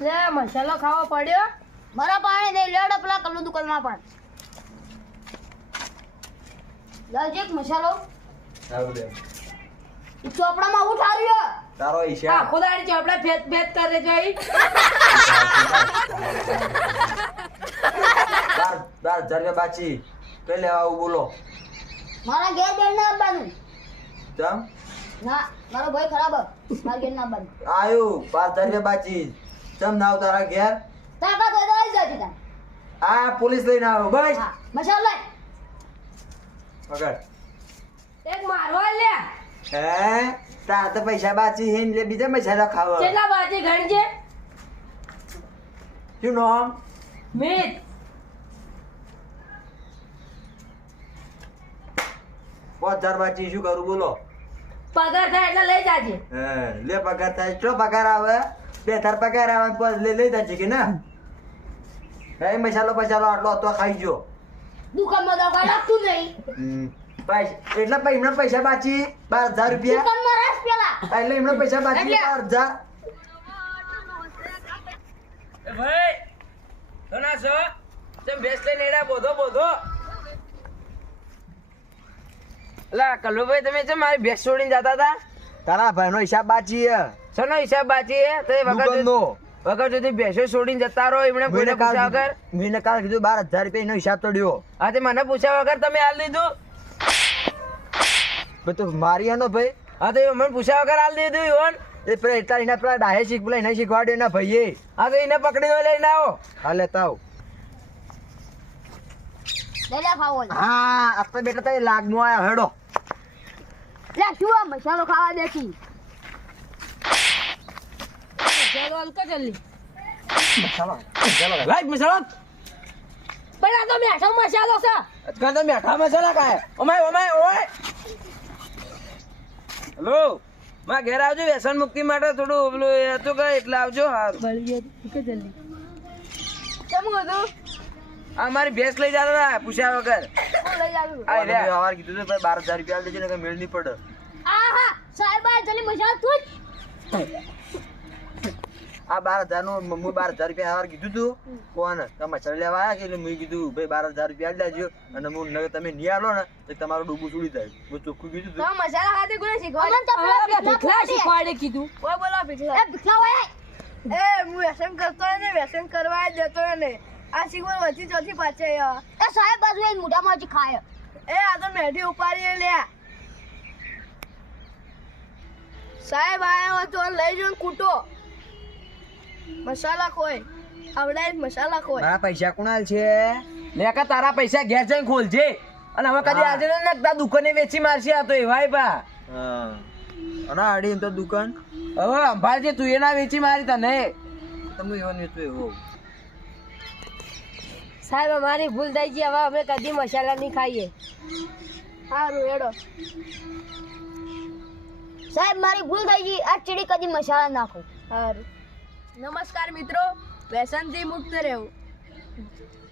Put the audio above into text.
લે મસાલો ખાવો પડ્યો મારા પાણી દે લેડો પેલા કલ્લુ દુકાનમાં પણ લાવજે એક મસાલો સારું દે ચોપડામાં હું ઠાર્યો તારો હિસાબ આખો દાડી ચોપડા ફેત ફેત કરે જોઈ 10,000 બાચી કઈ લેવા આવું બોલો મારા ઘેર બેન ના આવવાનું ચમ ના મારો ભાઈ ખરાબ મારા ઘેર ના આવવાનું આયુ 5,000 બાચી ચમ ના આવ તારા ઘેર તાકાત હોય તો આવી જજે તાર આ પોલીસ લઈને આવ્યો બસ હા મસાલો લે પકડ એક મારવા લે હે તાર તો પૈસા બાચી હે એટલે બીજા મસાલા ખાવા કેટલા બાજી ગણજે શું નામ મીત 5,000 બાચી શું કરું બોલો પગાર થાય એટલે લઈ જાજે હે લે પગાર થાય ચો પગાર આવે 2,000 પગાર આવે તો લઈ જાજે કે ના હે મસાલો આટલો તો ખાઈ જો દુકાનમાં તો કાંઈ લાગતું નહીં એટલા એમના પૈસા બાચી 12,000 રૂપિયા દુકાનમાં રસ પેલા એટલે એમના પૈસા બાચી એટલે? 12,000 ભાઈ ઘણા છો તેમ બેસ લઈને એડા બોધો લા કલ્લુભાઈ તમે છે મારી ભેંસ છોડીને જતા હતા તારા ભાઈનો હિસાબ બાચી હે શેનો હિસાબ બાકી હે તો એ દુકાનનો. વગર સુધી ભેંસો છોડીને જતા રહો એમણે કોઈને પૂછ્યા વગર મેં કાલ કીધું 12,000 રૂપિયા એનો હિસાબ તોડ્યો હા તે મને પૂછ્યા વગર તમે હાલ દીધું ભાઈ તો મારી હનો ભાઈ હા તો એ મને પૂછ્યા વગર હાલ દીધું ઈવન એ પેલા એટલા એના પેલા ડાહે શીખ પેલા એને શીખવાડ્યો એના ભાઈએ હા તો એને પકડીને લઈને આવો હા લેતા આવ લે લે ખાવો લે હા આપણે બેટા તો લાગમાં આયા હેડો લે શું આ મસાલો ખાવા દેખી ચાલો હલકા જલ્દી લાઈટ મસાલો પણ આ તો મેઠો મસાલો છે આજકાલ તો મેઠા મસાલા કાય ઓમાય ઓય હેલો માં ઘેર આવજો વ્યસન મુક્તિ માટે થોડું પેલું એ હતું કે એટલે આવજો હા બળી જાય કે જલ્દી કેમ હતું આ મારી ભેંસ લઈ જતા હતા પૂછ્યા વગર હું લઈ આવ્યું આ રે સવાર કીધું તો ભાઈ 12,000 રૂપિયા લેજે ને કે મેળ નહીં પડે આહા સાહેબ આ જલ્દી મસાલો તું આ 12,000 નું હું 12,000 રૂપિયા સવાર કીધું તું કોણ તમે ચડ લેવા આવ્યા કે એટલે મેં કીધું ભાઈ 12,000 રૂપિયા લેજો અને હું તમે નહીં આલો ને તો તમારું ડૂબું છોડી જાય હું ચોખ્ખું કીધું તું મસાલા ખાતે કોને શીખવાડે અમન તો પેલા પેલા ભીખલા શીખવાડે કીધું ઓય બોલો ભીખલા એ ભીખલા ઓય એ હું વ્યસન કરતો ને વ્યસન કરવા જતો ને આ શીખવા વચ્ચે ચોથી પાછે એ સાહેબ બાજુ એ મોઢામાં હજી ખાય એ આ તો મેઠી ઉપાડી લે સાહેબ આયા હોય તો લઈ જો કૂટો મસાલા ખોય આવડે મસાલા ખોય મારા પૈસા કોણાલ છે લેકા તારા પૈસા ઘેર જઈને ખોલજે અને હવે કદી આજે ને તારા દુકાને વેચી મારશે આ તો એવાય બા હા અને આડી એમ તો દુકાન હવે અંભાળજે તું એના વેચી મારી તને તમે એવો ને તો એવો સાહેબ અમારી ભૂલ થઈ ગઈ હવે અમે કદી મસાલા નહીં ખાઈએ સારું હેડો સાહેબ મારી ભૂલ થઈ ગઈ આ ચીડી કદી મસાલા નાખો સારું નમસ્કાર મિત્રો વ્યસનથી મુક્ત રહેવું